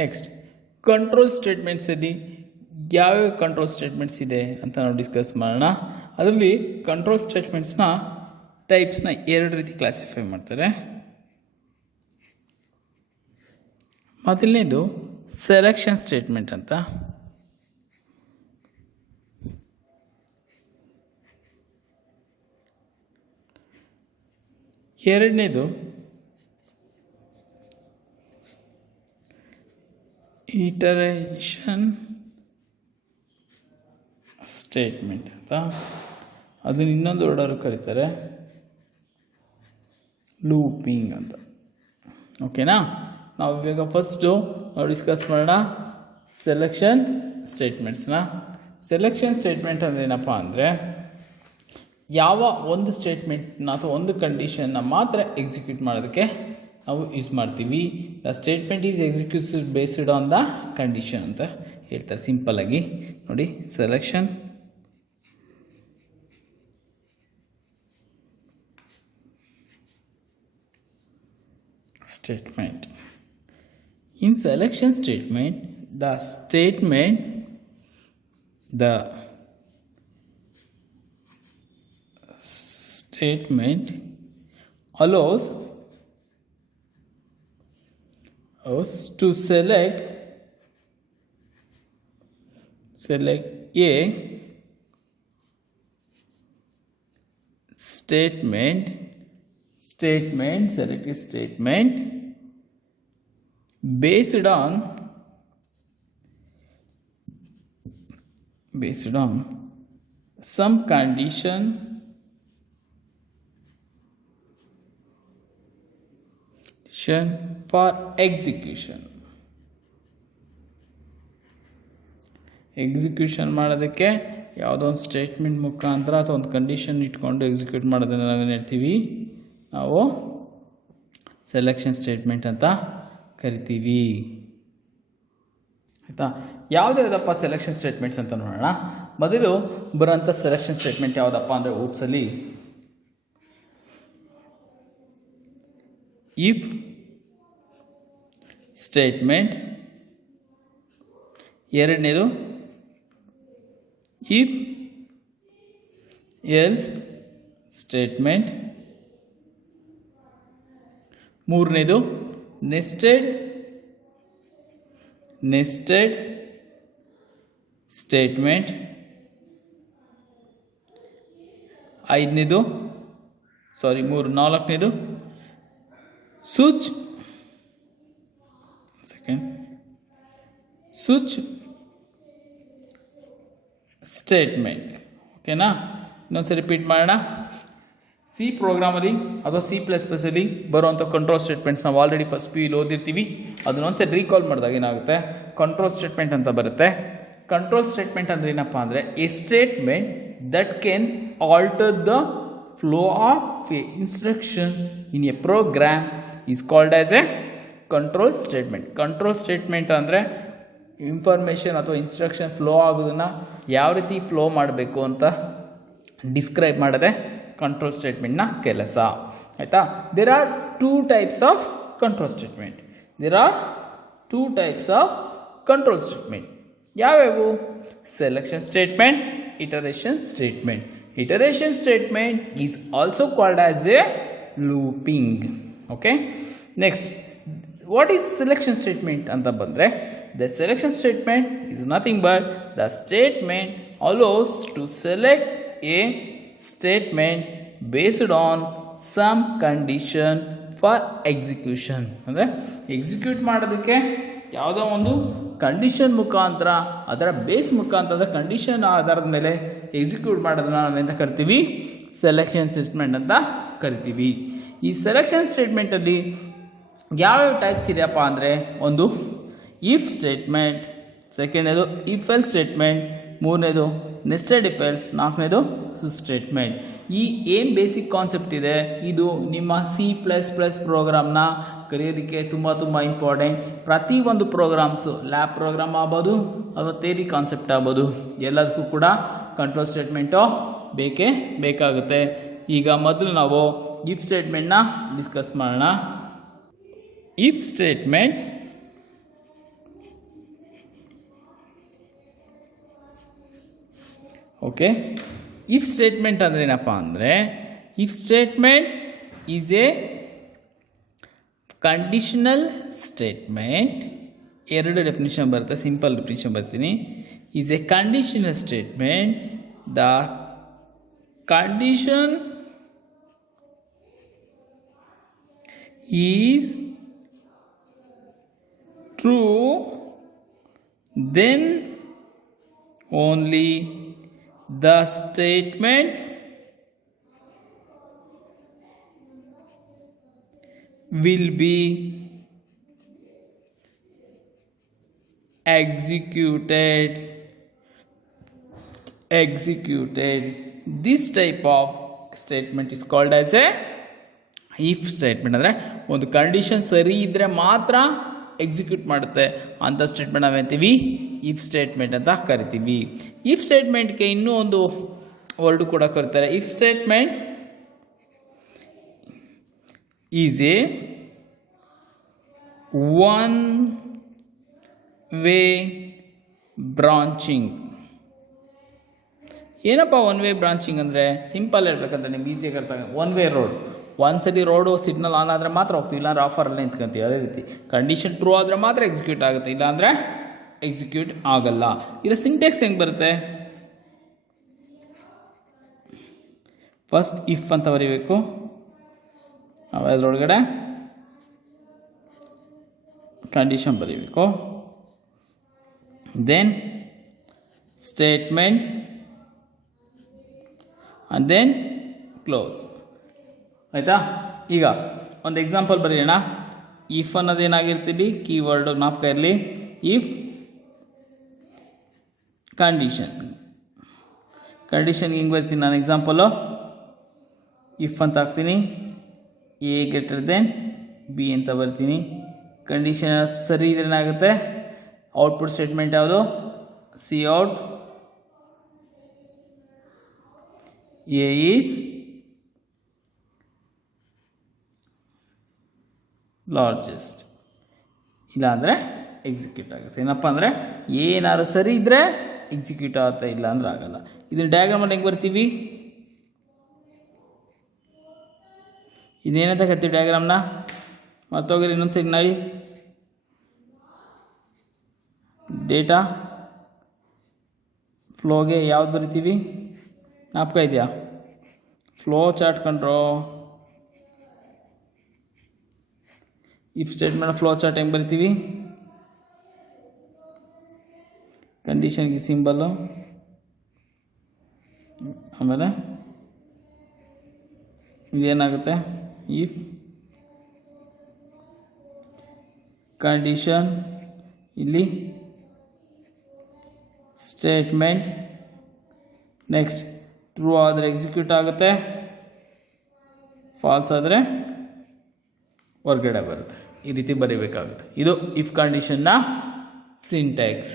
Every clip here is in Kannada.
ನೆಕ್ಸ್ಟ್ ಕಂಟ್ರೋಲ್ ಸ್ಟೇಟ್ಮೆಂಟ್ಸಲ್ಲಿ ಯಾವ್ಯಾವ ಕಂಟ್ರೋಲ್ ಸ್ಟೇಟ್ಮೆಂಟ್ಸ್ ಇದೆ ಅಂತ ನಾವು ಡಿಸ್ಕಸ್ ಮಾಡೋಣ. ಅದರಲ್ಲಿ ಕಂಟ್ರೋಲ್ ಸ್ಟೇಟ್ಮೆಂಟ್ಸ್ನ ಟೈಪ್ಸ್ನ ಎರಡು ರೀತಿ ಕ್ಲಾಸಿಫೈ ಮಾಡ್ತಾರೆ. ಮೊದಲನೇದು ಸೆಲೆಕ್ಷನ್ ಸ್ಟೇಟ್ಮೆಂಟ್ ಅಂತ, ಎರಡನೇದು ಇಟರೇಷನ್ ಸ್ಟೇಟ್ಮೆಂಟ್ ಅಂತ, ಅದನ್ನು ಇನ್ನೊಂದು ವರ್ಡರು ಕರೀತಾರೆ ಲೂಪಿಂಗ್ ಅಂತ. ಓಕೆನಾ? ನಾವು ಇವಾಗ ಫಸ್ಟು ನಾವು ಡಿಸ್ಕಸ್ ಮಾಡೋಣ ಸೆಲೆಕ್ಷನ್ ಸ್ಟೇಟ್ಮೆಂಟ್ಸ್ನ. ಸೆಲೆಕ್ಷನ್ ಸ್ಟೇಟ್ಮೆಂಟ್ ಅಂದರೆ ಏನಪ್ಪ ಅಂದರೆ, ಯಾವ ಒಂದು ಸ್ಟೇಟ್ಮೆಂಟ್ನ ಅಥವಾ ಒಂದು ಕಂಡೀಷನ್ನ ಮಾತ್ರ ಎಕ್ಸಿಕ್ಯೂಟ್ ಮಾಡೋದಕ್ಕೆ ನಾವು ಯೂಸ್ ಮಾಡ್ತೀವಿ. The statement is executed based on the condition ಅಂತ ಹೇಳ್ತಾರೆ ಸಿಂಪಲ್ಲಾಗಿ. ನೋಡಿ, selection statement. In selection statement, the statement allows us to select a select a statement based on some condition for execution ಮಾಡೋದಕ್ಕೆ ಯಾವುದೋ ಒಂದು ಸ್ಟೇಟ್ಮೆಂಟ್ ಮುಖಾಂತರ ಅಥವಾ ಒಂದು ಕಂಡೀಷನ್ ಇಟ್ಕೊಂಡು ಎಕ್ಸಿಕ್ಯೂಟ್ ಮಾಡೋದನ್ನು ನಾವೇನು ಹೇಳ್ತೀವಿ, ನಾವು ಸೆಲೆಕ್ಷನ್ ಸ್ಟೇಟ್ಮೆಂಟ್ ಅಂತ ಕರಿತೀವಿ. ಆಯಿತಾ? ಯಾವುದ್ಯಾವುದಪ್ಪ ಸೆಲೆಕ್ಷನ್ ಸ್ಟೇಟ್ಮೆಂಟ್ಸ್ ಅಂತ ನೋಡೋಣ. ಮೊದಲು ಬರೋಂಥ ಸೆಲೆಕ್ಷನ್ ಸ್ಟೇಟ್ಮೆಂಟ್ ಯಾವುದಪ್ಪ ಅಂದರೆ ಓಪ್ಸಲ್ಲಿ ಇಫ್ ಸ್ಟೇಟ್ಮೆಂಟ್, ಎರಡನೇದು ಇಫ್ ಎಲ್ಸ್ ಸ್ಟೇಟ್ಮೆಂಟ್, ಮೂರನೇದು ನೆಸ್ಟೆಡ್ ಸ್ಟೇಟ್ಮೆಂಟ್, ನಾಲ್ಕನೇದು ಸ್ವಿಚ್ ಸ್ಟೇಟ್ಮೆಂಟ್. ಓಕೆನಾ? ಇನ್ನೊಂದ್ಸರಿ ರಿಪೀಟ್ ಮಾಡೋಣ. ಸಿ ಪ್ರೋಗ್ರಾಮಲ್ಲಿ ಅಥವಾ C++ಅಲ್ಲಿ ಬರುವಂಥ ಕಂಟ್ರೋಲ್ ಸ್ಟೇಟ್ಮೆಂಟ್ಸ್ ನಾವು ಆಲ್ರೆಡಿ ಫಸ್ಟ್ ಪಿ ಓದಿರ್ತೀವಿ. ಅದನ್ನೊಂದ್ಸರಿ ರೀಕಾಲ್ ಮಾಡಿದಾಗ ಏನಾಗುತ್ತೆ, ಕಂಟ್ರೋಲ್ ಸ್ಟೇಟ್ಮೆಂಟ್ ಅಂತ ಬರುತ್ತೆ. ಕಂಟ್ರೋಲ್ ಸ್ಟೇಟ್ಮೆಂಟ್ ಅಂದರೆ ಏನಪ್ಪ ಅಂದರೆ, a statement that can alter the flow of a instruction in a program is called as a control statement. Control statement ಅಂದರೆ ಇನ್ಫಾರ್ಮೇಷನ್ ಅಥವಾ ಇನ್ಸ್ಟ್ರಕ್ಷನ್ ಫ್ಲೋ ಆಗೋದನ್ನು ಯಾವ ರೀತಿ ಫ್ಲೋ ಮಾಡಬೇಕು ಅಂತ ಡಿಸ್ಕ್ರೈಬ್ ಮಾಡೋದೇ ಕಂಟ್ರೋಲ್ ಸ್ಟೇಟ್ಮೆಂಟ್ನ ಕೆಲಸ. ಆಯಿತಾ? There are two types of control statement. ಯಾವ್ಯಾವು? Selection statement, iteration statement. Iteration statement is also called as a looping. Okay, next what is selection statement ಅಂತ ಬಂದರೆ, the selection statement is nothing but the statement allows to select a statement based on some condition for execution. ಅಂದರೆ ಎಕ್ಸಿಕ್ಯೂಟ್ ಮಾಡೋದಕ್ಕೆ ಯಾವುದೋ ಒಂದು ಕಂಡೀಷನ್ ಮುಖಾಂತರ, ಅದರ ಬೇಸ್ ಮುಖಾಂತರ ಕಂಡೀಷನ್ ಆಧಾರದ ಮೇಲೆ ಎಕ್ಸಿಕ್ಯೂಟ್ ಮಾಡೋದನ್ನ ನಾವೆಂತ ಕರಿತೀವಿ, ಸೆಲೆಕ್ಷನ್ ಸ್ಟೇಟ್ಮೆಂಟ್ ಅಂತ ಕರಿತೀವಿ. ಈ ಸೆಲೆಕ್ಷನ್ ಸ್ಟೇಟ್ಮೆಂಟಲ್ಲಿ ಯಾವ್ಯಾವ ಟೈಪ್ಸ್ ಇದೆಯಪ್ಪ ಅಂದರೆ, ಒಂದು ಇಫ್ ಸ್ಟೇಟ್ಮೆಂಟ್, ಸೆಕೆಂಡನೇದು ಇಫ್ ಎಲ್ಸ್ ಸ್ಟೇಟ್ಮೆಂಟ್, ಮೂರನೇದು ನೆಸ್ಟೆಡ್ ಇಫ್ ಎಲ್ಸ್, ನಾಲ್ಕನೇದು ಸ್ವಿಚ್ ಸ್ಟೇಟ್ಮೆಂಟ್. ಈ ಏನು ಬೇಸಿಕ್ ಕಾನ್ಸೆಪ್ಟ್ ಇದೆ, ಇದು ನಿಮ್ಮ C++ ಪ್ರೋಗ್ರಾಮ್ನ ಕಲಿಯೋದಕ್ಕೆ ತುಂಬ ಇಂಪಾರ್ಟೆಂಟ್. ಪ್ರತಿಯೊಂದು ಪ್ರೋಗ್ರಾಮ್ಸು, ಲ್ಯಾಬ್ ಪ್ರೋಗ್ರಾಮ್ ಆಗ್ಬೋದು ಅಥವಾ ಥಿಯರಿ ಕಾನ್ಸೆಪ್ಟ್ ಆಗ್ಬೋದು, ಎಲ್ಲದಕ್ಕೂ ಕೂಡ ಕಂಟ್ರೋಲ್ ಸ್ಟೇಟ್ಮೆಂಟು ಬೇಕಾಗುತ್ತೆ. ಈಗ ಮೊದಲು ನಾವು ಇಫ್ ಸ್ಟೇಟ್ಮೆಂಟ್ನ ಡಿಸ್ಕಸ್ ಮಾಡೋಣ. If statement okay. If statement ಅಂದರೆ ಏನಪ್ಪ ಅಂದರೆ, if statement is A conditional statement. ಎರಡು ಡೆಫಿನಿಷನ್ ಬರುತ್ತೆ, ಸಿಂಪಲ್ ಡೆಫಿನಿಷನ್ ಬರ್ತೀನಿ. Is A conditional statement. The condition is true, then only the statement will be executed. This type of statement is called as a if statement. ಅಂದರೆ ಒಂದು ಕಂಡೀಷನ್ ಸರಿ ಇದ್ದರೆ ಮಾತ್ರ ಎಕ್ಸಿಕ್ಯೂಟ್ ಮಾಡುತ್ತೆ ಅಂಥ ಸ್ಟೇಟ್ಮೆಂಟ್ ನಾವೇಂತೀವಿ ಇಫ್ ಸ್ಟೇಟ್ಮೆಂಟ್ ಅಂತ ಕರಿತೀವಿ. ಇಫ್ ಸ್ಟೇಟ್ಮೆಂಟ್ಗೆ ಇನ್ನೂ ಒಂದು ವರ್ಡ್ ಕೂಡ ಕರೀತಾರೆ. If statement is A one way branching. ಏನಪ್ಪ ಒನ್ ವೇ ಬ್ರಾಂಚಿಂಗ್ ಅಂದರೆ, ಸಿಂಪಲ್ ಹೇಳ್ಬೇಕಂದ್ರೆ ನಿಮ್ಗೆ ಈಸಿಯಾಗಿ ಅರ್ಥ ಆಗುತ್ತೆ. ಒನ್ ವೇ ರೋಡ್, ಒಂದ್ಸರಿ ರೋಡು ಸಿಗ್ನಲ್ ಆನ್ ಆದರೆ ಮಾತ್ರ ಹೋಗ್ತೀವಿ, ಇಲ್ಲಾಂದ್ರೆ ಆಫರಲ್ಲಿ ನಿಂತ್ಕೊಂತೀವಿ. ಅದೇ ರೀತಿ ಕಂಡೀಷನ್ ಟ್ರೂ ಆದರೆ ಮಾತ್ರ ಎಕ್ಸಿಕ್ಯೂಟ್ ಆಗುತ್ತೆ, ಇಲ್ಲಾಂದರೆ ಎಕ್ಸಿಕ್ಯೂಟ್ ಆಗಲ್ಲ. ಇದರ ಸಿಂಟೆಕ್ಸ್ ಹೆಂಗೆ ಬರುತ್ತೆ? ಫಸ್ಟ್ ಇಫ್ ಅಂತ ಬರೀಬೇಕು, ಅದರೊಳಗಡೆ ಕಂಡೀಷನ್ ಬರೀಬೇಕು, then statement and then close. ಆಯಿತಾ? ಈಗ ಒಂದು ಎಕ್ಸಾಂಪಲ್ ಬರೆಯೋಣ. ಇಫ್ ಅನ್ನೋದೇನಾಗಿರ್ತೀವಿ, ಕೀವರ್ಡು ಜ್ಞಾಪಕ ಇರಲಿ. ಇಫ್ ಕಂಡೀಷನ್ ಹಿಂಗೆ ಬರ್ತೀನಿ ನಾನು. ಎಕ್ಸಾಂಪಲು ಇಫ್ ಅಂತ ಹಾಕ್ತೀನಿ, ಎ ಗ್ರೇಟರ್ ದೆನ್ ಬಿ ಅಂತ ಬರ್ತೀನಿ. ಕಂಡೀಷನ್ ಸರಿ ಇದ್ರೆ ಏನಾಗುತ್ತೆ, ಔಟ್ಪುಟ್ ಸ್ಟೇಟ್ಮೆಂಟ್ ಯಾವುದು, C out A is largest, ಇಲ್ಲಾಂದರೆ ಎಕ್ಸಿಕ್ಯೂಟ್ ಆಗುತ್ತೆ. ಏನಪ್ಪ ಅಂದರೆ ಏನಾದ್ರು ಸರಿ ಇದ್ದರೆ ಎಕ್ಸಿಕ್ಯೂಟ್ ಆಗುತ್ತೆ, ಇಲ್ಲ ಅಂದ್ರೆ ಆಗಲ್ಲ. ಇದನ್ನು ಡಯಾಗ್ರಾಮಲ್ಲಿ ಹೆಂಗೆ ಬರ್ತೀವಿ, ಇದೇನಂತ ಕರಿತೀವಿ ಡಯಾಗ್ರಾಮ್ನ, ಮತ್ತೋಗ್ರಿ ಇನ್ನೊಂದು ಸರಿ ನೋಡಿ. ಡೇಟಾ ಫ್ಲೋಗೆ ಯಾವ್ದು ಬರಿತೀವಿ, ಜ್ಞಾಪಕ ಇದೆಯಾ? ಫ್ಲೋ ಚಾರ್ಟ್ ಕಂಡ್ರೋ. ಇಫ್ ಸ್ಟೇಟ್ಮೆಂಟ್ ಫ್ಲೋ ಚಾರ್ಟ್ ಹೆಂಗೆ ಬರಿತೀವಿ, ಕಂಡೀಷನ್ಗೆ ಸಿಂಬಲ್ಲು, ಆಮೇಲೆ ಇದೇನಾಗುತ್ತೆ, ಇಫ್ ಕಂಡೀಷನ್, ಇಲ್ಲಿ ಸ್ಟೇಟ್ಮೆಂಟ್, ನೆಕ್ಸ್ಟ್ ಟ್ರೂ ಆದರೆ ಎಕ್ಸಿಕ್ಯೂಟ್ ಆಗುತ್ತೆ, ಫಾಲ್ಸ್ ಆದರೆ ಹೊರಗಡೆ ಬರುತ್ತೆ. ಈ ರೀತಿ ಬರೀಬೇಕಾಗುತ್ತೆ. ಇದು ಇಫ್ ಕಂಡೀಷನ್ನ ಸಿಂಟ್ಯಾಕ್ಸ್.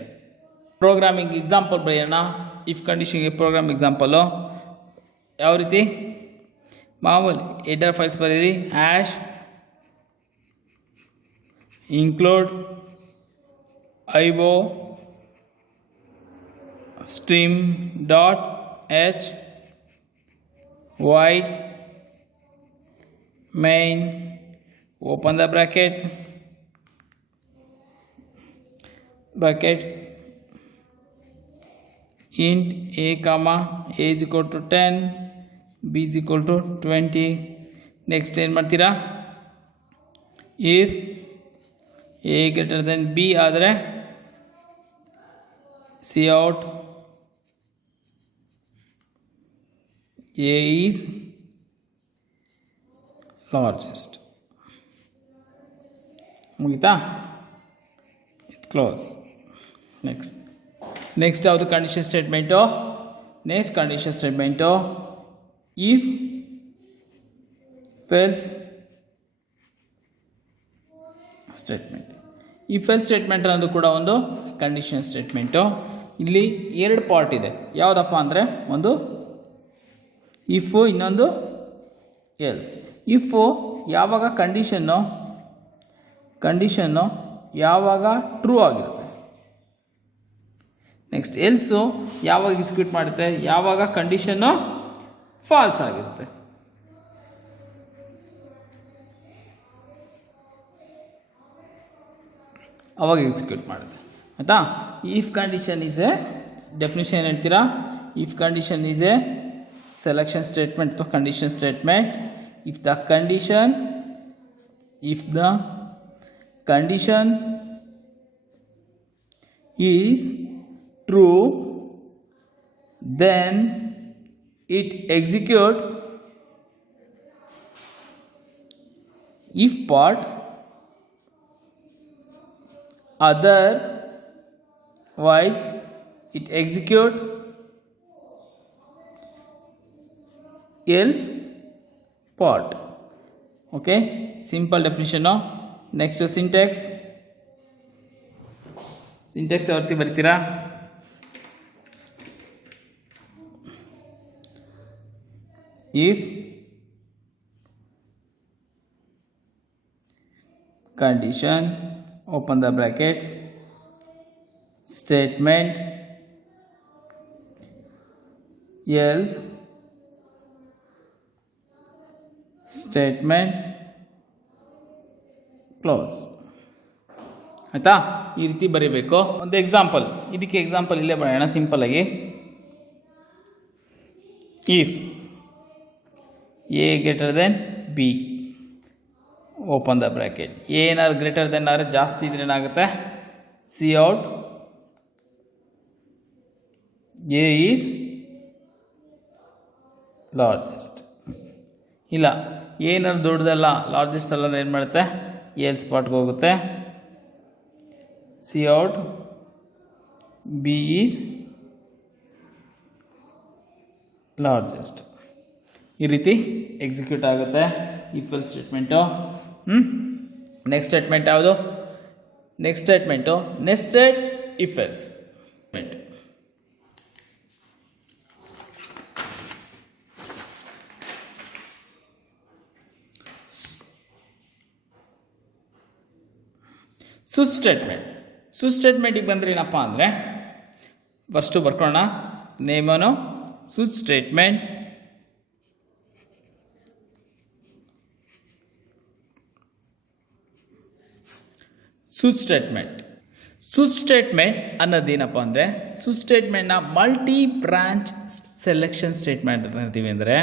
ಪ್ರೋಗ್ರಾಮಿಂಗ್ ಎಕ್ಸಾಂಪಲ್ ಬರೆಯೋಣ. ಇಫ್ ಕಂಡೀಷನ್ಗೆ ಪ್ರೋಗ್ರಾಮ್ ಎಕ್ಸಾಂಪಲು ಯಾವ ರೀತಿ, ಮಾಮೂಲಿ ಹೆಡರ್ ಫೈಲ್ಸ್ ಬರೀರಿ. Hash include IO stream dot h void main open the bracket int a comma a is equal to 10, b is equal to 20. next ಏನು ಮಾಡ್ತೀರಾ, if a greater than b ಆದರೆ see out a is largest. ಮುಗಿತಾ, ಕ್ಲೋಸ್. ನೆಕ್ಸ್ಟ್ ಯಾವುದು condition statement, next condition statement if fails statement. If else statement ಅನ್ನೋದು ಕೂಡ ಒಂದು ಕಂಡೀಷನ್ ಸ್ಟೇಟ್ಮೆಂಟು. ಇಲ್ಲಿ ಎರಡು ಪಾರ್ಟ್ ಇದೆ. ಯಾವುದಪ್ಪ ಅಂದರೆ ಒಂದು ಇಫು, ಇನ್ನೊಂದು ಎಲ್ಸ್. ಇಫು ಯಾವಾಗ ಕಂಡೀಷನ್ನು ಯಾವಾಗ ಟ್ರೂ ಆಗಿರುತ್ತೆ, ನೆಕ್ಸ್ಟ್ ಎಲ್ಸು ಯಾವಾಗ ಎಕ್ಸಿಕ್ಯೂಟ್ ಮಾಡುತ್ತೆ, ಯಾವಾಗ ಕಂಡೀಷನ್ನು ಫಾಲ್ಸ್ ಆಗಿರುತ್ತೆ. ಅವಾಗ ಎಕ್ಸಿಕ್ಯೂಟ್ ಮಾಡುತ್ತೆ. ಆಯಿತಾ. If condition is a definition ಏನು ಹೇಳ್ತೀರಾ, if condition is a selection statement ಅಥವಾ condition statement. If the condition is true, then it execute if part, otherwise it execute else part. Okay, simple definition. Next syntax ಯಾವತ್ತಿ ಬರ್ತೀರಾ, if condition open the bracket statement else statement close. ಆಯಿತಾ. ಈ ರೀತಿ ಬರೀಬೇಕು. ಒಂದು ಎಕ್ಸಾಂಪಲ್, ಇದಕ್ಕೆ ಎಕ್ಸಾಂಪಲ್ ಇಲ್ಲೇ ಬರೋಣ ಸಿಂಪಲ್ ಆಗಿ. If A greater than B open the bracket, ಏನಾದ್ರು ಗ್ರೇಟರ್ ದೆನ್ ಆದ್ರೆ ಜಾಸ್ತಿ ಇದ್ರೆ ಏನಾಗುತ್ತೆ, C out A is largest. ಇಲ್ಲ ಏನಾದ್ರು ದೊಡ್ಡದಲ್ಲ ಲಾರ್ಜೆಸ್ಟ್ ಅಲ್ಲ ಏನು ಮಾಡುತ್ತೆ, ಎಲ್ ಸ್ಪಾಟ್ಗೆ ಹೋಗುತ್ತೆ, c out B is largest. ಈ ರೀತಿ ಎಕ್ಸಿಕ್ಯೂಟ್ ಆಗುತ್ತೆ if else statement. Next statement ಯಾವುದು, next statement nested if else statement. Switch statement. Switch ಸ್ಟೇಟ್ಮೆಂಟಿಗೆ ಬಂದರೆ ಏನಪ್ಪ ಅಂದರೆ, ಫಸ್ಟು ಬರ್ಕೊಳ್ಳೋಣ ನೇಮನು. ಸ್ವಿಚ್ ಸ್ಟೇಟ್ಮೆಂಟ್ ಸ್ವಿಚ್ ಸ್ಟೇಟ್ಮೆಂಟ್ ಅನ್ನೋದೇನಪ್ಪ ಅಂದರೆ, ಸ್ವಿಚ್ ಸ್ಟೇಟ್ಮೆಂಟ್ನ ಮಲ್ಟಿ ಬ್ರಾಂಚ್ ಸೆಲೆಕ್ಷನ್ ಸ್ಟೇಟ್ಮೆಂಟ್ ಅಂತ ಹೇಳ್ತೀವಿ. ಅಂದರೆ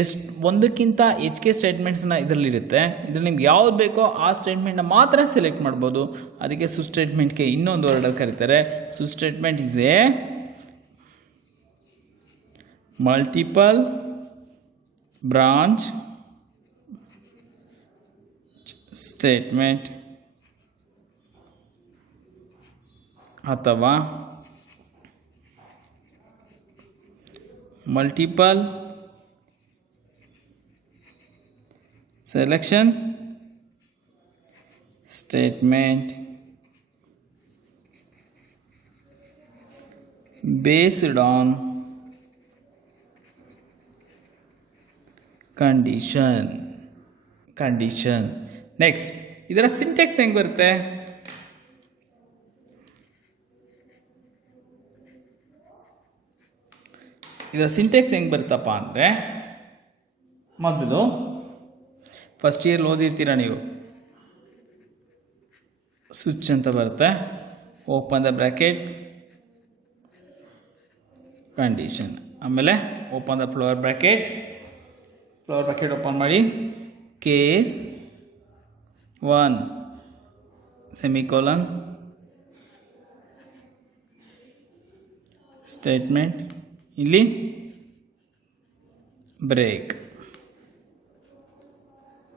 ಎಷ್ಟು ಒಂದಕ್ಕಿಂತ ಹೆಚ್ಚಿಗೆ ಸ್ಟೇಟ್ಮೆಂಟ್ಸ್ನ ಇದರಲ್ಲಿರುತ್ತೆ. ಇದ್ರಲ್ಲಿ ನಿಮ್ಗೆ ಯಾವ್ದು ಬೇಕೋ ಆ ಸ್ಟೇಟ್ಮೆಂಟ್ನ ಮಾತ್ರ ಸೆಲೆಕ್ಟ್ ಮಾಡ್ಬೋದು. ಅದಕ್ಕೆ ಸ್ವಿಚ್ ಸ್ಟೇಟ್ಮೆಂಟ್ಗೆ ಇನ್ನೊಂದು ವರ್ಡಲ್ಲಿ ಕರೀತಾರೆ, switch statement is a multiple branch statement ಅಥವಾ multiple selection statement based on condition. Next, ಇದರ ಸಿಂಟ್ಯಾಕ್ಸ್ ಹೆಂಗೆ ಬರುತ್ತೆ, ಇದರ ಸಿಂಟ್ಯಾಕ್ಸ್ ಹೆಂಗೆ ಬರುತ್ತಪ್ಪ ಅಂದರೆ, ಮೊದಲು ಫಸ್ಟ್ ಇಯರ್ ಓದಿರ್ತೀರ ನೀವು, ಸ್ವಿಚ್ ಅಂತ ಬರುತ್ತೆ, ಓಪನ್ ದ ಬ್ರ್ಯಾಕೆಟ್ ಕಂಡೀಷನ್, ಆಮೇಲೆ open the floor bracket open ಮಾಡಿ, ಕೇಸ್ 1 ಸೆಮಿಕೋಲನ್ ಸ್ಟೇಟ್ಮೆಂಟ್, ಇಲ್ಲಿ ಬ್ರೇಕ್,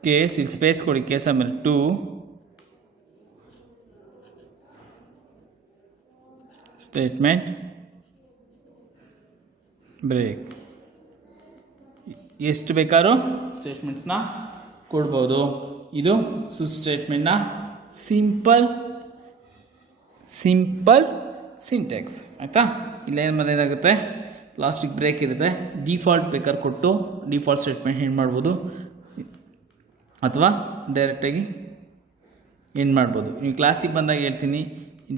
ಕೇಸ್ ಇಲ್ಲಿ ಸ್ಪೇಸ್ ಕೊಡಿ, ಕೇಸ್ ಆಮೇಲೆ 2 ಸ್ಟೇಟ್ಮೆಂಟ್ ಬ್ರೇಕ್. ಎಷ್ಟು ಬೇಕಾದ್ರೂ ಸ್ಟೇಟ್ಮೆಂಟ್ಸ್ನ ಕೊಡ್ಬೋದು. ಇದು ಸ್ವಿಚ್ ಸ್ಟೇಟ್ಮೆಂಟ್ನ ಸಿಂಪಲ್ ಸಿಂಟ್ಯಾಕ್ಸ್. ಆಯಿತಾ. ಇಲ್ಲೇನು ಮೇಲೆ ಏನಾಗುತ್ತೆ, ಲಾಸ್ಟಿಗೆ ಬ್ರೇಕ್ ಇರುತ್ತೆ. ಡಿಫಾಲ್ಟ್ ಬೇಕಾದ್ರೆ ಕೊಟ್ಟು ಡಿಫಾಲ್ಟ್ ಸ್ಟೇಟ್ಮೆಂಟ್ ಏನು ಮಾಡ್ಬೋದು, ಅಥವಾ ಡೈರೆಕ್ಟಾಗಿ ಏನು ಮಾಡ್ಬೋದು. ನೀವು ಕ್ಲಾಸಿಗೆ ಬಂದಾಗ ಹೇಳ್ತೀನಿ,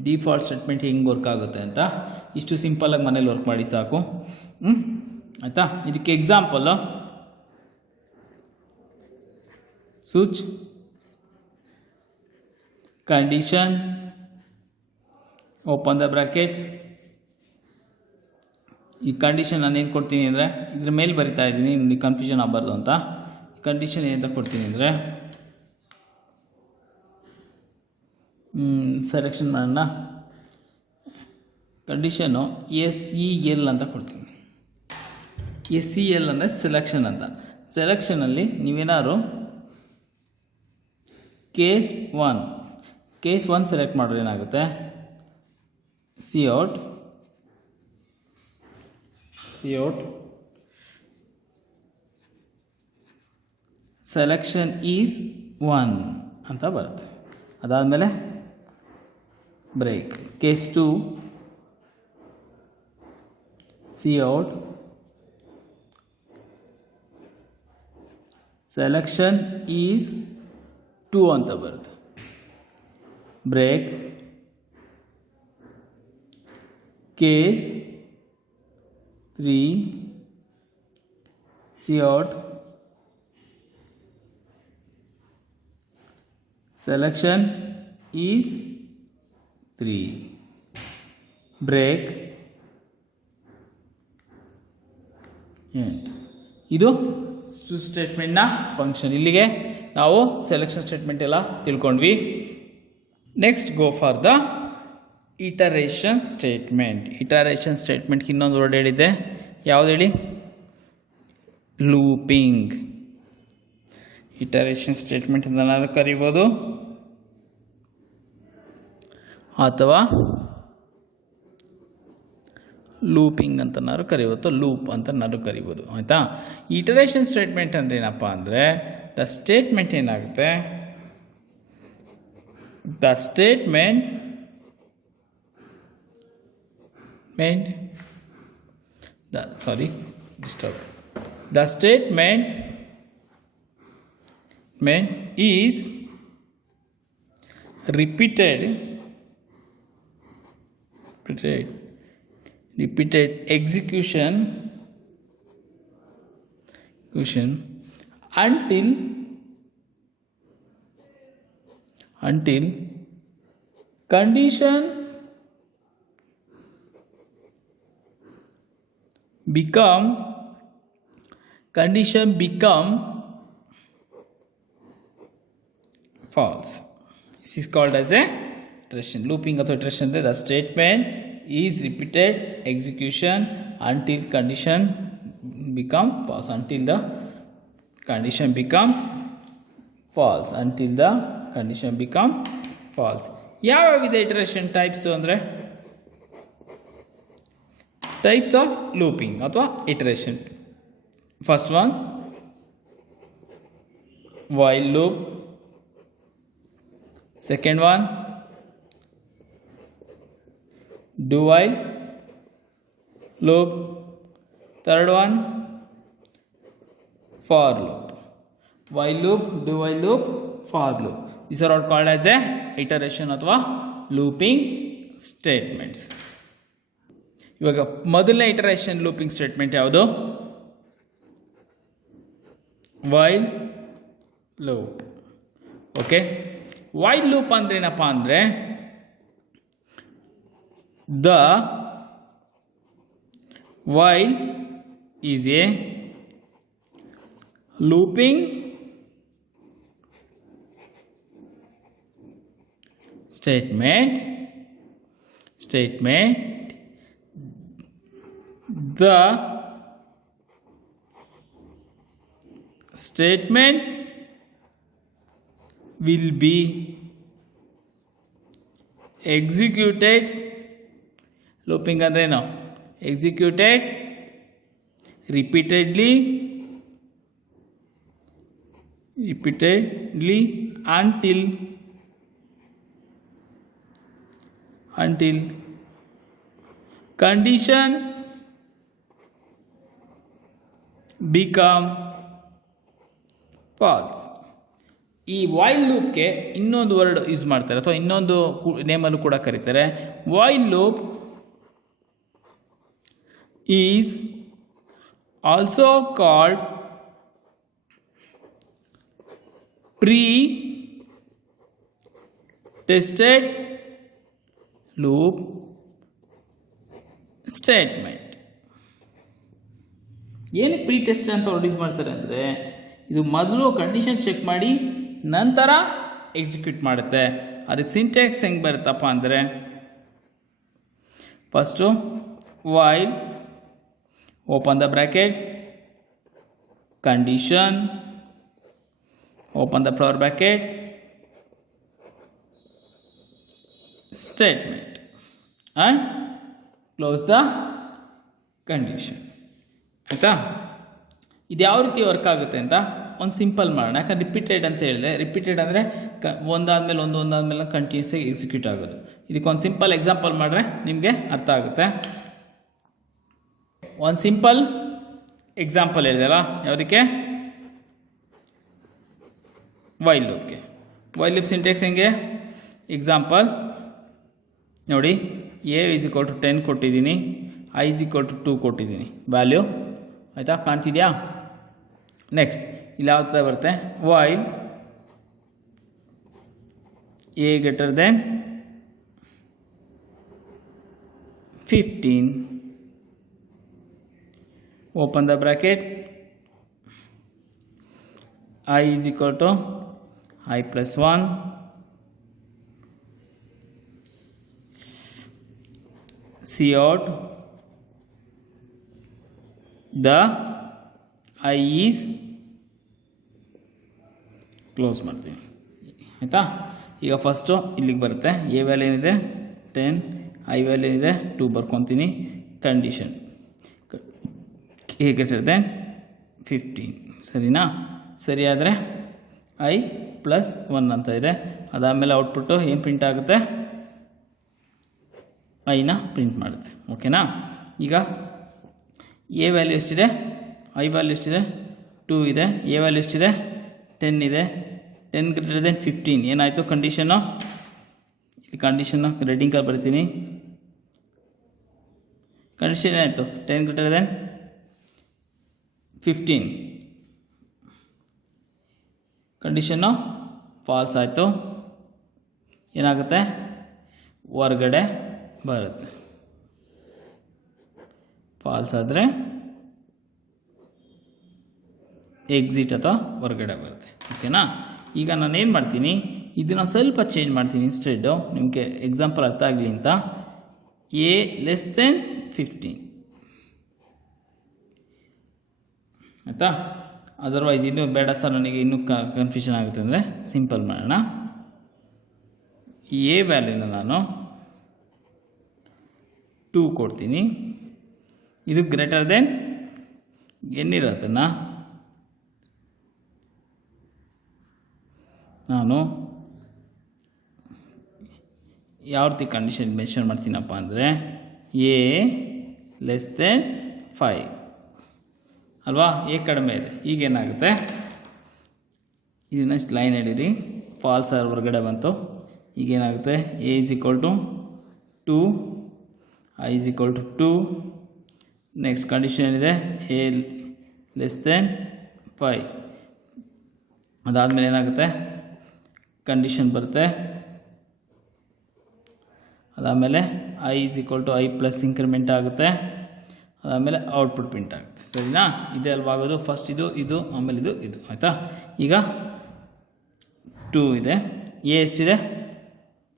ಡಿಫಾಲ್ಟ್ ಸ್ಟೇಟ್ಮೆಂಟ್ ಹೆಂಗೆ ವರ್ಕ್ ಆಗುತ್ತೆ ಅಂತ ಇಷ್ಟು ಸಿಂಪಲಾಗಿ ಮನೇಲಿ ವರ್ಕ್ ಮಾಡಿ ಸಾಕು. ಆಯಿತಾ? ಇದಕ್ಕೆ example switch condition open the bracket. ಈ ಕಂಡೀಷನ್ ನಾನು ಏನು ಕೊಡ್ತೀನಿ ಅಂದರೆ ಇದ್ರ ಮೇಲೆ ಬರಿತಾ ಇದ್ದೀನಿ, ನಿಮಗೆ ಕನ್ಫ್ಯೂಷನ್ ಆಗಬಾರ್ದು ಅಂತ. ಕಂಡೀಷನ್ ಏನಂತ ಕೊಡ್ತೀನಿ ಅಂದರೆ ಸೆಲೆಕ್ಷನ್ ಮಾಡೋಣ. ಕಂಡೀಷನು SEL ಅಂತ ಕೊಡ್ತೀನಿ. SEL ಅಂದರೆ ಸೆಲೆಕ್ಷನ್ ಅಂತ. ಸೆಲೆಕ್ಷನಲ್ಲಿ ನೀವೇನಾದ್ರು ಕೇಸ್ ಒನ್ ಸೆಲೆಕ್ಟ್ ಮಾಡಿದ್ರೆ ಏನಾಗುತ್ತೆ, ಸಿ ಔಟ್ ಸೆಲೆಕ್ಷನ್ ಈಸ್ 1 ಅಂತ ಬರುತ್ತೆ. ಅದಾದಮೇಲೆ break. Case 2 cout selection is 2 ಅಂತ ಬರುತ್ತೆ. Break. Case 3 cout selection is 3. break end. ಇದು ಸ್ಟೇಟ್ಮೆಂಟ್ನ ಫಂಕ್ಷನ್. ಇಲ್ಲಿಗೆ ನಾವು ಸೆಲೆಕ್ಷನ್ ಸ್ಟೇಟ್ಮೆಂಟ್ ಎಲ್ಲ ತಿಳ್ಕೊಂಡ್ವಿ. Next go for the iteration statement. Iteration ಸ್ಟೇಟ್ಮೆಂಟ್ಗೆ ಇನ್ನೊಂದು ವರ್ಡ್ ಹೇಳಿದ್ದೆ, ಯಾವ್ದು ಹೇಳಿ? ಲೂಪಿಂಗ್. ಇಟರೇಷನ್ ಸ್ಟೇಟ್ಮೆಂಟ್ ಅಂತ ನಾನು ಕರಿಬೋದು ಅಥವಾ ಲೂಪಿಂಗ್ ಅಂತ ನಾನು ಕರಿಬೋದು, ಲೂಪ್ ಅಂತ ನಾನು ಕರಿಬೋದು. ಆಯಿತಾ? ಇಟರೇಷನ್ ಸ್ಟೇಟ್ಮೆಂಟ್ ಅಂದರೆ ಏನಪ್ಪ ಅಂದರೆ ದ ಸ್ಟೇಟ್ಮೆಂಟ್ ಏನಾಗುತ್ತೆ, the statement the statement is repeated execution until condition become false. This is called as a iteration. Looping or iteration. The statement is repeated execution until condition become false. Until the condition become false. Until the condition become false. ಯಾವ್ಯಾವಿದೆ ಇಟರೇಷನ್ ಟೈಪ್ಸ್ ಅಂದರೆ types of looping ಅಥವಾ iteration. First one, while loop. Second one, do while loop. Third one, for loop. While loop, do while loop, for loop. These are all called as a iteration ಅಥವಾ looping statements. ಇವಾಗ ಮೊದಲನೇ ಇಟರೇಷನ್ ಲೂಪಿಂಗ್ ಸ್ಟೇಟ್ಮೆಂಟ್ ಯಾವುದು? While loop. Okay, while loop ಅಂದ್ರೆ ಏನಪ್ಪ ಅಂದರೆ the while is A looping statement the statement will be executed. Looping andre now executed repeatedly until condition become false. ಈ ವಾಯ್ಲ್ ಲೂಪ್ಗೆ ಇನ್ನೊಂದು ವರ್ಡ್ ಯೂಸ್ ಮಾಡ್ತಾರೆ ಅಥವಾ ಇನ್ನೊಂದು ನೇಮಲ್ಲೂ ಕೂಡ ಕರೀತಾರೆ. While loop is also called pretested loop statement. ಏನಕ್ಕೆ ಪ್ರೀ ಟೆಸ್ಟೆಡ್ ಅಂತ ವರ್ಡ್ ಯೂಸ್ ಮಾಡ್ತಾರೆ ಅಂದರೆ, ಇದು ಮೊದಲು ಕಂಡೀಷನ್ ಚೆಕ್ ಮಾಡಿ ನಂತರ ಎಕ್ಸಿಕ್ಯೂಟ್ ಮಾಡುತ್ತೆ. ಅದಕ್ಕೆ ಸಿಂಟ್ಯಾಕ್ಸ್ ಹೆಂಗೆ ಬರುತ್ತಪ್ಪ ಅಂದರೆ, first while open the bracket condition open the flower bracket statement and close the condition. ಆಯಿತಾ? ಇದು ಯಾವ ರೀತಿ ವರ್ಕ್ ಆಗುತ್ತೆ ಅಂತ ಒಂದು ಸಿಂಪಲ್ ಮಾಡೋಣ. ಯಾಕಂದ್ರೆ ರಿಪೀಟೆಡ್ ಅಂತ ಹೇಳಿದೆ. ರಿಪೀಟೆಡ್ ಅಂದರೆ ಒಂದಾದ್ಮೇಲೆ ಒಂದಾದ್ಮೇಲೆ ಕಂಟಿನ್ಯೂಸ್ ಆಗಿ ಎಕ್ಸಿಕ್ಯೂಟ್ ಆಗೋದು. ಇದಕ್ಕೊಂದು ಸಿಂಪಲ್ ಎಕ್ಸಾಂಪಲ್ ಮಾಡಿದ್ರೆ ನಿಮಗೆ ಅರ್ಥ ಆಗುತ್ತೆ. ಒಂದು ಸಿಂಪಲ್ ಎಕ್ಸಾಂಪಲ್ ಹೇಳಿದೆಲ್ಲ, ಯಾವುದಕ್ಕೆ? ವೈಲ್ ಲೂಪ್ಗೆ. ವೈಲ್ ಲೂಪ್ ಸಿಂಟ್ಯಾಕ್ಸ್ ಹೆಂಗೆ? ಎಕ್ಸಾಂಪಲ್ ನೋಡಿ, a = 10 ಕೊಟ್ಟಿದ್ದೀನಿ, i = 2 ಕೊಟ್ಟಿದ್ದೀನಿ ವ್ಯಾಲ್ಯೂ. ಆಯಿತಾ? ಕಾಣ್ತಿದೆಯಾ? ನೆಕ್ಸ್ಟ್ ಇಲ್ಲಿ ಯಾವ ಥರ ಬರುತ್ತೆ? While a > 15 open the bracket i = i + 1 cout the i is close ಮಾಡ್ತೀವಿ. ಆಯಿತಾ? ಈಗ ಫಸ್ಟು ಇಲ್ಲಿಗೆ ಬರುತ್ತೆ. ಎ ವ್ಯಾಲ್ಯೂ ಏನಿದೆ 10, ಐ ವ್ಯಾಲ್ಯೂ ಏನಿದೆ 2 ಬರ್ಕೊತೀನಿ. ಕಂಡೀಷನ್ a > 15 ಸರಿನಾ? ಸರಿಯಾದರೆ i + 1 ಅಂತ ಇದೆ. ಅದಾದಮೇಲೆ ಔಟ್ಪುಟ್ಟು ಏನು ಪ್ರಿಂಟ್ ಆಗುತ್ತೆ? ಐನ ಪ್ರಿಂಟ್ ಮಾಡುತ್ತೆ. ಓಕೆನಾ? ಈಗ ಎ ವ್ಯಾಲ್ಯೂ ಎಷ್ಟಿದೆ? ಐ ವ್ಯಾಲ್ಯೂ ಎಷ್ಟಿದೆ? 2 ಇದೆ. ಎ ವ್ಯಾಲ್ಯೂ ಎಷ್ಟಿದೆ? 10 ಇದೆ. 10 > 15 ಏನಾಯಿತು ಕಂಡೀಷನ್ನು? ಇಲ್ಲಿ ಕಂಡೀಷನ್ನು ರೆಡ್ಡಿಂಗ್ ಕಲರ್ ಬರ್ತೀನಿ. ಕಂಡೀಷನ್ ಏನಾಯಿತು? 10 > 15 ಕಂಡೀಷನ್ನು ಫಾಲ್ಸ್ ಆಯಿತು. ಏನಾಗುತ್ತೆ? ಹೊರಗಡೆ ಬರುತ್ತೆ. ಫಾಲ್ಸ್ ಆದರೆ ಎಕ್ಸಿಟ್ ಅಥವಾ ಹೊರಗಡೆ ಬರುತ್ತೆ. ಓಕೆನಾ? ಈಗ ನಾನು ಏನು ಮಾಡ್ತೀನಿ, ಇದನ್ನು ಸ್ವಲ್ಪ ಚೇಂಜ್ ಮಾಡ್ತೀನಿ. ಇನ್ಸ್ಟೆಡ್ಡು ನಿಮಗೆ ಎಕ್ಸಾಂಪಲ್ ಅರ್ಥ ಆಗಲಿ ಅಂತ a < 15 ಆಯಿತಾ? ಅದರ್ವೈಸ್ ಇನ್ನೂ ಬೇಡ ಸರ್ ನನಗೆ ಇನ್ನೂ ಕನ್ಫ್ಯೂಷನ್ ಆಗುತ್ತೆ ಅಂದರೆ ಸಿಂಪಲ್ ಮಾಡೋಣ. ಎ ವ್ಯಾಲ್ಯೂನ ನಾನು 2 ಕೊಡ್ತೀನಿ. ಇದು ಗ್ರೇಟರ್ ದೆನ್ ಏನಿರೋದನ್ನು ನಾನು ಯಾವ ರೀತಿ ಕಂಡೀಷನ್ ಮೆನ್ಷನ್ ಮಾಡ್ತೀನಪ್ಪ ಅಂದರೆ a < 5 ಅಲ್ವಾ? ಎ ಕಡಿಮೆ ಇದೆ. ಈಗೇನಾಗುತ್ತೆ? ಇದನ್ನ ಲೈನ್ ಹಿಡೀರಿ. ಫಾಲ್ಸ್ ಆರ್ ಹೊರಗಡೆ ಬಂತು. ಈಗೇನಾಗುತ್ತೆ? a = 2, i = 2. ನೆಕ್ಸ್ಟ್ ಕಂಡೀಷನ್ ಏನಿದೆ? a < 5. ಅದಾದಮೇಲೆ ಏನಾಗುತ್ತೆ? ಕಂಡೀಷನ್ ಬರುತ್ತೆ. ಅದಾದಮೇಲೆ i = i + ಇಂಕ್ರಿಮೆಂಟ್ ಆಗುತ್ತೆ. ಅದಾದಮೇಲೆ ಔಟ್ಪುಟ್ ಪ್ರಿಂಟ್ ಆಗುತ್ತೆ. ಸರಿನಾ? ಇದೆ ಅಲ್ವಾ ಆಗೋದು? ಫಸ್ಟ್ ಇದು ಆಮೇಲೆ ಇದು ಆಯಿತಾ? ಈಗ 2 ಇದೆ. ಎ ಎಷ್ಟಿದೆ?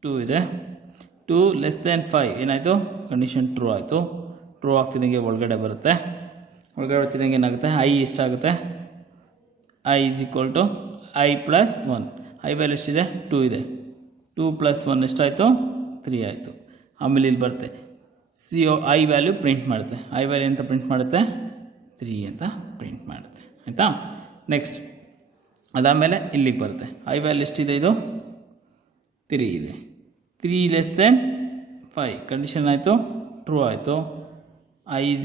2 ಇದೆ. 2 < 5 ಏನಾಯಿತು? ಕಂಡೀಷನ್ ಟ್ರೂ ಆಯಿತು. ಟ್ರೂ ಆಗ್ತಿದ್ದಂಗೆ ಒಳಗಡೆ ಬರುತ್ತೆ. ಒಳಗಡೆ ಬರ್ತಿದ್ದಂಗೆ ಏನಾಗುತ್ತೆ? ಐ ಎಷ್ಟಾಗುತ್ತೆ? i = i + 1. ಐ ವ್ಯಾಲ್ಯೂ ಎಷ್ಟಿದೆ? 2 ಇದೆ. 2 + 1 ಎಷ್ಟಾಯಿತು? 3 ಆಯಿತು. ಆಮೇಲೆ ಇಲ್ಲಿ ಬರುತ್ತೆ ಐ ವ್ಯಾಲ್ಯೂ ಪ್ರಿಂಟ್ ಮಾಡುತ್ತೆ. ಐ ವ್ಯಾಲ್ಯೂ ಅಂತ ಪ್ರಿಂಟ್ ಮಾಡುತ್ತೆ? 3 ಅಂತ ಪ್ರಿಂಟ್ ಮಾಡುತ್ತೆ. ಆಯಿತಾ? ನೆಕ್ಸ್ಟ್ ಅದಾದಮೇಲೆ ಇಲ್ಲಿಗೆ ಬರುತ್ತೆ. ಐ ವ್ಯಾಲ್ಯೂ ಎಷ್ಟಿದೆ? ಇದು 3 ಇದೆ. 3 < 5 ಕಂಡೀಷನ್ ಆಯಿತು, ಟ್ರೂ ಆಯಿತು. i =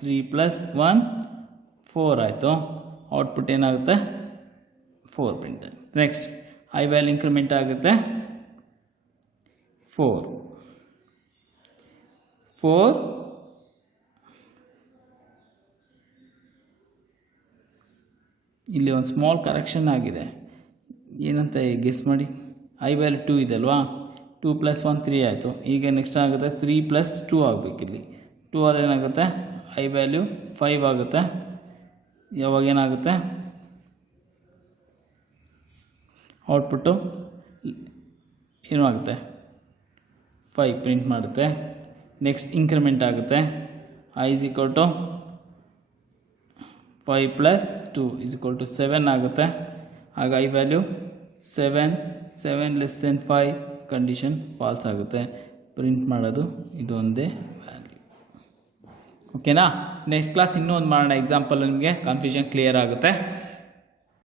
3 + 1 4 ಆಯಿತು. ಔಟ್ಪುಟ್ ಏನಾಗುತ್ತೆ? 4 print. Next I value increment ಆಗುತ್ತೆ 4 ಇಲ್ಲಿ ಒಂದು ಸ್ಮಾಲ್ ಕರೆಕ್ಷನ್ ಆಗಿದೆ. ಏನಂತ ಗೆಸ್ ಮಾಡಿ. ಐ ವ್ಯಾಲ್ಯೂ 2 ಇದೆ ಅಲ್ವಾ, 2 + 1 3 ಆಯಿತು. ಈಗ ನೆಕ್ಸ್ಟ್ ಆಗುತ್ತೆ 3 + 2 ಆಗಬೇಕು. ಇಲ್ಲಿ 2 ಅಲ್ಲಿ ಏನಾಗುತ್ತೆ, ಐ ವ್ಯಾಲ್ಯೂ 5 ಆಗುತ್ತೆ. ಯಾವಾಗ ಏನಾಗುತ್ತೆ, ಔಟ್ಪುಟ್ಟು ಏನೂ ಆಗುತ್ತೆ 5 ಪ್ರಿಂಟ್ ಮಾಡುತ್ತೆ. ನೆಕ್ಸ್ಟ್ ಇಂಕ್ರಿಮೆಂಟ್ ಆಗುತ್ತೆ. ಐ = 5 + 2 = 7 ಆಗುತ್ತೆ. ಆಗ ಐ ವ್ಯಾಲ್ಯೂ 7 < 5 ಕಂಡೀಷನ್ ಫಾಲ್ಸ್ ಆಗುತ್ತೆ. ಪ್ರಿಂಟ್ ಮಾಡೋದು ಇದು ಒಂದೇ ವ್ಯಾಲ್ಯೂ. ಓಕೆನಾ. ನೆಕ್ಸ್ಟ್ ಕ್ಲಾಸ್ ಇನ್ನೂ ಒಂದು ಮಾಡೋಣ ಎಕ್ಸಾಂಪಲ್, ನಿಮಗೆ ಕನ್ಫ್ಯೂಷನ್ ಕ್ಲಿಯರ್ ಆಗುತ್ತೆ.